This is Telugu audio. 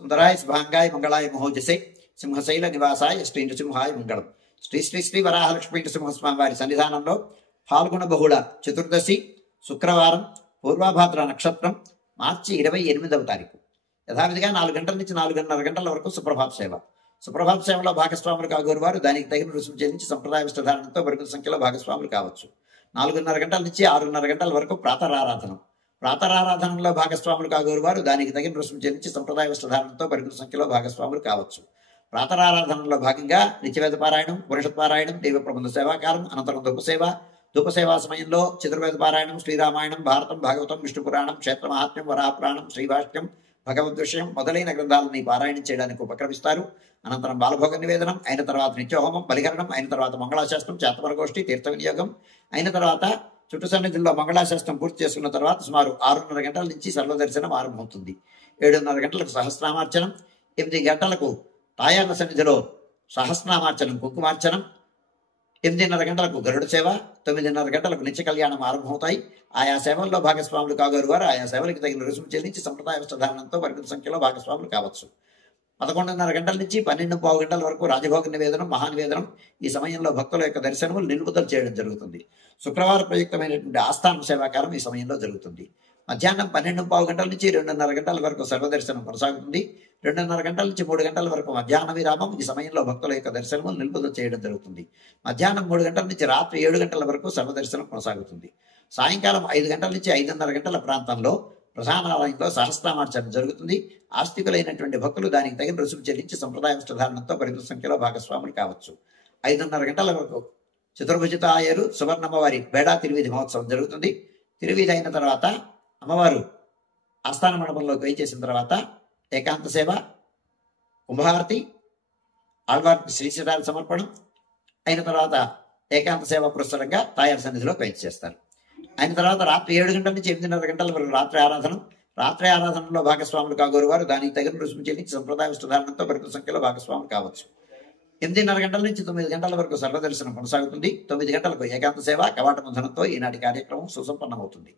సుందరాయ శుభాంగాయ మంగళాయ మహోజసే సింహశైల నివాసాయ శ్రీ నృసింహాయ మంగళం. శ్రీ శ్రీ శ్రీ వరాహలక్ష్మీ నృసింహస్వామి వారి సన్నిధానంలో ఫాల్గుణ బహుళ చతుర్దశి శుక్రవారం పూర్వాభాద్ర నక్షత్రం మార్చి 28వ తారీఖు యథావిధిగా 4 గంటల నుంచి 4:30 గంటల వరకు సుప్రభాత సేవ. సుప్రభాత సేవలో భాగస్వాములు కాగోరు వారు దానికి తగిన రుసుము చెల్లించి సంప్రదాయ విష్టధారణతో పరిమిత సంఖ్యలో భాగస్వాములు కావచ్చు. 4:30 గంటల నుంచి 6:30 గంటల వరకు ప్రాతరారాధనం. ప్రాతరారాధనలో భాగస్వాములు కాగోరు వారు దానికి తగిన రుసుము చెల్లించి సంప్రదాయ విష్టధారణతో పరిమిత సంఖ్యలో భాగస్వాములు కావచ్చు. ప్రాతరారాధనలో భాగంగా నిత్యవేద పారాయణం, పురుషత్ పారాయణం, దైవ ప్రబంధ సేవాకారం, అనంతరం ధూపసేవా సమయంలో చతుర్వేద పారాయణం, శ్రీరామాయణం, భారతం, భాగవతం, విష్ణు పురాణం, క్షేత్ర మహాత్మ్యం, వరాహపురాణం, శ్రీభాష్యం, భగవద్ విషయం మొదలైన గ్రంథాలని పారాయణం చేయడానికి ఉపక్రమిస్తారు. అనంతరం బాలభోగ నివేదనం అయిన తర్వాత నిత్యహోమం, బలిహరణం అయిన తర్వాత మంగళాశాస్త్రం, చేతమరగోష్ఠి, తీర్థ వినియోగం అయిన తర్వాత చుట్టు సన్నిధుల్లో మంగళాశాస్త్రం పూర్తి చేసుకున్న తర్వాత సుమారు 6:30 గంటల నుంచి సర్వదర్శనం ఆరంభమవుతుంది. 7:30 గంటలకు సహస్రామార్చనం, 8 గంటలకు తాయార్ల సన్నిధిలో సహస్రనామార్చనం, కుంకుమార్చనం, 8:30 గంటలకు గరుడ సేవ, 9:30 గంటలకు నిత్య కళ్యాణం ఆరంభమవుతాయి. ఆయా సేవల్లో భాగస్వాములు కాగోరు వారు ఆయా సేవలకు తగిన రుసుము చెల్లించి సంప్రదాయ విష్టధారణంతో పరిమిత సంఖ్యలో భాగస్వాములు కావచ్చు. 11:30 గంటల నుంచి 12:15 గంటల వరకు రాజభోగ నివేదనం, మహానివేదనం. ఈ సమయంలో భక్తుల యొక్క దర్శనములు నిలుపుదలు చేయడం జరుగుతుంది. శుక్రవారం ప్రయుక్తమైనటువంటి ఆస్థాన సేవాకారం ఈ సమయంలో జరుగుతుంది. మధ్యాహ్నం 12:15 గంటల నుంచి 2:30 గంటల వరకు సర్వదర్శనం కొనసాగుతుంది. 2:30 గంటల నుంచి 3 గంటల వరకు మధ్యాహ్న విరామం. ఈ సమయంలో భక్తుల యొక్క దర్శనములు నిలుపుదల చేయడం జరుగుతుంది. మధ్యాహ్నం 3 గంటల నుంచి రాత్రి 7 గంటల వరకు సర్వదర్శనం కొనసాగుతుంది. సాయంకాలం 5 గంటల నుంచి 5:30 గంటల ప్రాంతంలో ప్రధానాలయంలో సహస్రామార్చన జరుగుతుంది. ఆస్తికులైనటువంటి భక్తులు దానికి తగిన రుసుము చెల్లించి సంప్రదాయ విష్టధారణతో పరిమిత సంఖ్యలో భాగస్వాములు కావచ్చు. 5:30 గంటల వరకు చతుర్భుజిత ఆయరు సువర్ణమ్మవారి బేడా తిరువీధి మహోత్సవం జరుగుతుంది. తిరువీధి అయిన తర్వాత అమ్మవారు ఆస్థాన మండపంలోకి వేయించేసిన తర్వాత ఏకాంత సేవ, కుంభహారతి, ఆళ్వారికి శ్రీశిరాల సమర్పణం అయిన తర్వాత ఏకాంత సేవ పురస్సరంగా తాయారు సన్నిధిలోకి వేయించేస్తారు. అయిన తర్వాత రాత్రి 7 గంటల నుంచి 8:30 గంటల వరకు రాత్రి ఆరాధనం. రాత్రి ఆరాధనలో భాగస్వాములు కాగోరు వారు దానికి తగిన రుసుము చెల్లించి సంప్రదాయ విష్టధారణతో పరిమిత సంఖ్యలో భాగస్వాములు కావచ్చు. 8:30 గంటల నుంచి 9 గంటల వరకు సర్వదర్శనం కొనసాగుతుంది. 9 గంటలకు ఏకాంత సేవ, కవాట మంథనంతో ఈనాటి కార్యక్రమం సుసంపన్నమవుతుంది.